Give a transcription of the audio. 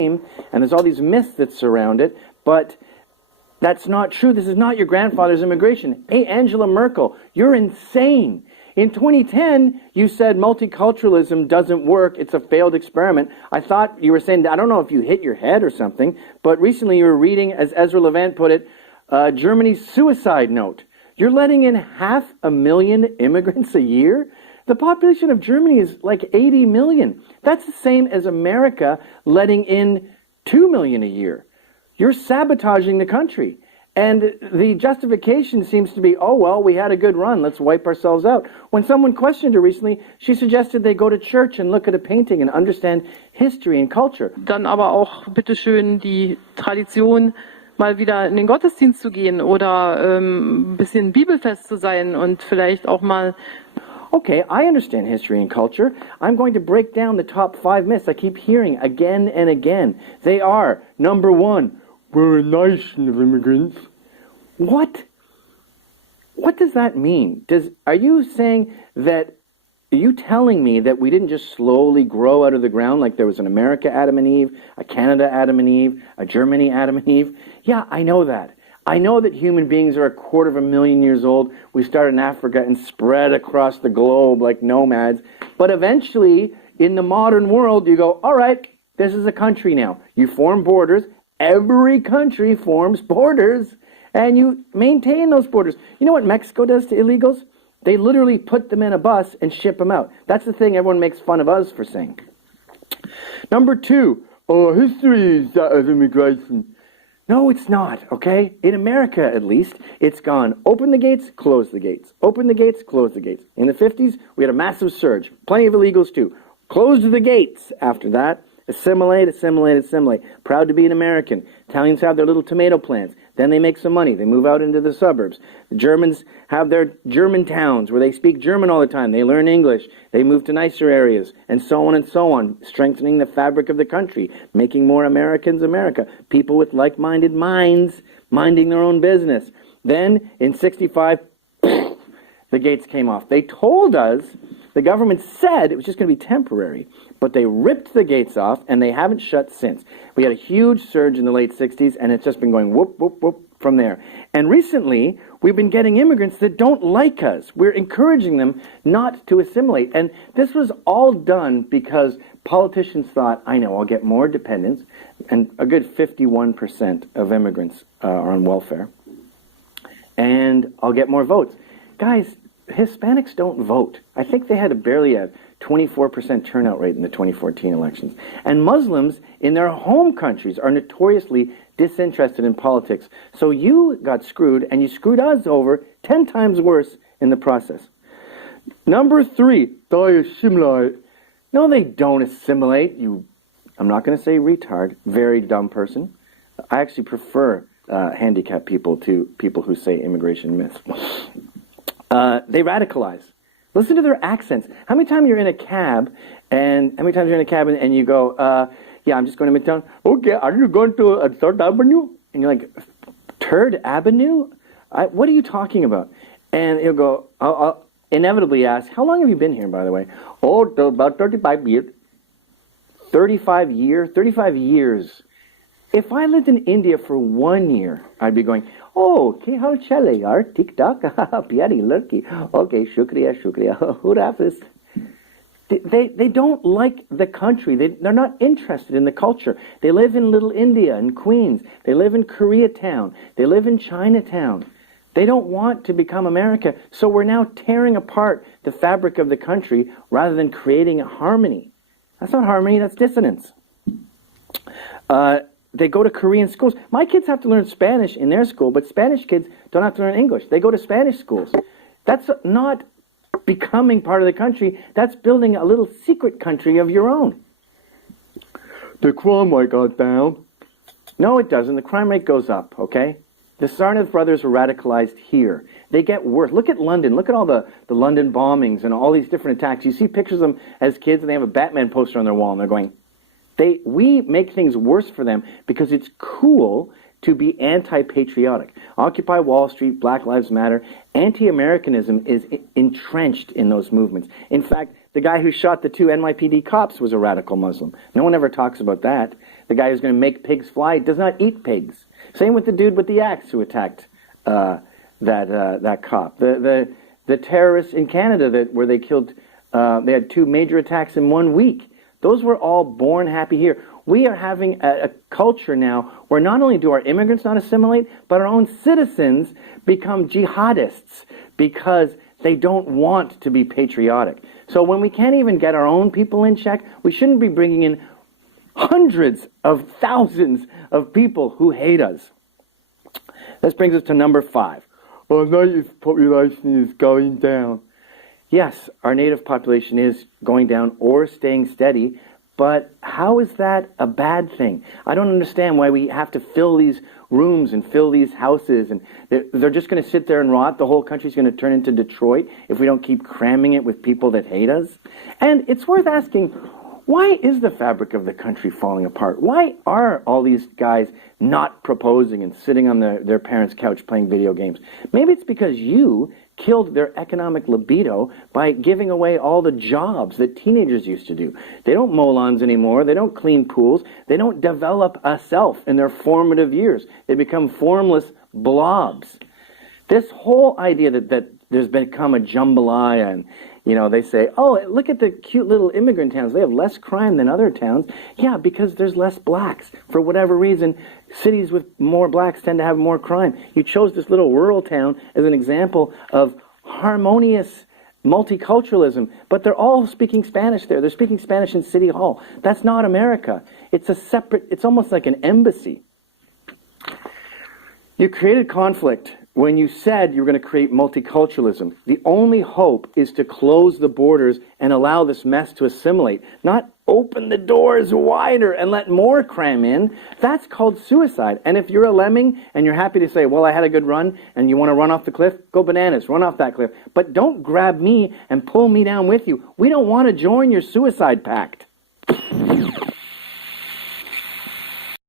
and there's all these myths that surround it, but that's not true. This is not your grandfather's immigration. Hey, Angela Merkel, you're insane. In 2010, you said multiculturalism doesn't work. It's a failed experiment. I thought you were saying, I don't know if you hit your head or something, but recently you were reading, as Ezra Levant put it, Germany's suicide note. You're letting in 500,000 immigrants a year? The population of Germany is like 80 million. That's the same as America letting in 2 million a year. You're sabotaging the country. And the justification seems to be, oh, well, we had a good run, let's wipe ourselves out. When someone questioned her recently, she suggested they go to church and look at a painting and understand history and culture. Dann aber auch bitteschön die Tradition, mal wieder in den Gottesdienst zu gehen oder ein bisschen bibelfest zu sein und vielleicht auch mal. Okay, I understand history and culture. I'm going to break down the top 5 myths I keep hearing again and again. They are, number 1, we're a nation of immigrants. What? What does that mean? Are you saying that, are you telling me that we didn't just slowly grow out of the ground like there was an America Adam and Eve, a Canada Adam and Eve, a Germany Adam and Eve? Yeah, I know that. I know that human beings are 250,000 years old. We started in Africa and spread across the globe like nomads. But eventually, in the modern world, you go, all right, this is a country now. You form borders. Every country forms borders. And you maintain those borders. You know what Mexico does to illegals? They literally put them in a bus and ship them out. That's the thing everyone makes fun of us for saying. Number 2, history is that of immigration. No, it's not, okay? In America, at least, it's gone open the gates, close the gates. Open the gates, close the gates. In the 50s, we had a massive surge. Plenty of illegals, too. Closed the gates after that. Assimilate, assimilate, assimilate. Proud to be an American. Italians have their little tomato plants. Then they make some money. They move out into the suburbs. The Germans have their German towns where they speak German all the time. They learn English. They move to nicer areas, and so on, strengthening the fabric of the country, making more Americans America. People with like-minded minds, minding their own business. Then, in 65, the gates came off. They told us, the government said it was just going to be temporary, but they ripped the gates off, and they haven't shut since. We had a huge surge in the late 60s, and it's just been going whoop, whoop, whoop from there. And recently, we've been getting immigrants that don't like us. We're encouraging them not to assimilate. And this was all done because politicians thought, I know, I'll get more dependents, and a good 51% of immigrants are on welfare, and I'll get more votes. Guys, Hispanics don't vote. I think they had barely a 24% turnout rate in the 2014 elections. And Muslims in their home countries are notoriously disinterested in politics. So you got screwed, and you screwed us over 10 times worse in the process. Number 3, they assimilate. No, they don't assimilate. I'm not going to say retard, very dumb person. I actually prefer handicapped people to people who say immigration myths. They radicalize. Listen to their accents. How many times you're in a cab, and you go, yeah, I'm just going to Midtown. Okay, are you going to Third Avenue? And you're like, Third Avenue? What are you talking about? And he'll go, I'll inevitably ask, how long have you been here, by the way? Oh, about 35 years. 35 years? 35 years. If I lived in India for 1 year, I'd be going, oh, ke hal chale yaar, tik tak, pyari ladki. Okay, shukriya, shukriya, hur hafiz. They don't like the country. They're not interested in the culture. They live in Little India and Queens. They live in Koreatown. They live in Chinatown. They don't want to become America. So we're now tearing apart the fabric of the country rather than creating a harmony. That's not harmony, that's dissonance. They go to Korean schools. My kids have to learn Spanish in their school, but Spanish kids don't have to learn English. They go to Spanish schools. That's not becoming part of the country. That's building a little secret country of your own. The crime rate goes down. No, it doesn't. The crime rate goes up, okay? The Tsarnaev brothers were radicalized here. They get worse. Look at London. Look at all the London bombings and all these different attacks. You see pictures of them as kids, and they have a Batman poster on their wall, and they're going, we make things worse for them because it's cool to be anti-patriotic. Occupy Wall Street, Black Lives Matter, anti-Americanism is entrenched in those movements. In fact, the guy who shot the 2 NYPD cops was a radical Muslim. No one ever talks about that. The guy who's going to make pigs fly does not eat pigs. Same with the dude with the axe who attacked that cop. The terrorists in Canada where they killed, they had 2 major attacks in 1 week. Those were all born happy here. We are having a culture now where not only do our immigrants not assimilate, but our own citizens become jihadists because they don't want to be patriotic. So when we can't even get our own people in check, we shouldn't be bringing in hundreds of thousands of people who hate us. This brings us to number 5. Our native population is going down. Yes, our native population is going down or staying steady, but how is that a bad thing? I don't understand why we have to fill these rooms and fill these houses, and they're just going to sit there and rot. The whole country's going to turn into Detroit if we don't keep cramming it with people that hate us. And it's worth asking, why is the fabric of the country falling apart? Why are all these guys not proposing and sitting on their parents' couch playing video games? Maybe it's because you killed their economic libido by giving away all the jobs that teenagers used to do. They don't mow lawns anymore. They don't clean pools. They don't develop a self in their formative years. They become formless blobs. This whole idea that there's become a jambalaya, and they say, oh, look at the cute little immigrant towns. They have less crime than other towns. Yeah, because there's less blacks. For whatever reason, cities with more blacks tend to have more crime. You chose this little rural town as an example of harmonious multiculturalism, but they're all speaking Spanish there. They're speaking Spanish in City Hall. That's not America. It's almost like an embassy. You created conflict when you said you were going to create multiculturalism. The only hope is to close the borders and allow this mess to assimilate, not open the doors wider and let more cram in. That's called suicide. And if you're a lemming and you're happy to say, well, I had a good run, and you want to run off the cliff, go bananas, run off that cliff. But don't grab me and pull me down with you. We don't want to join your suicide pact.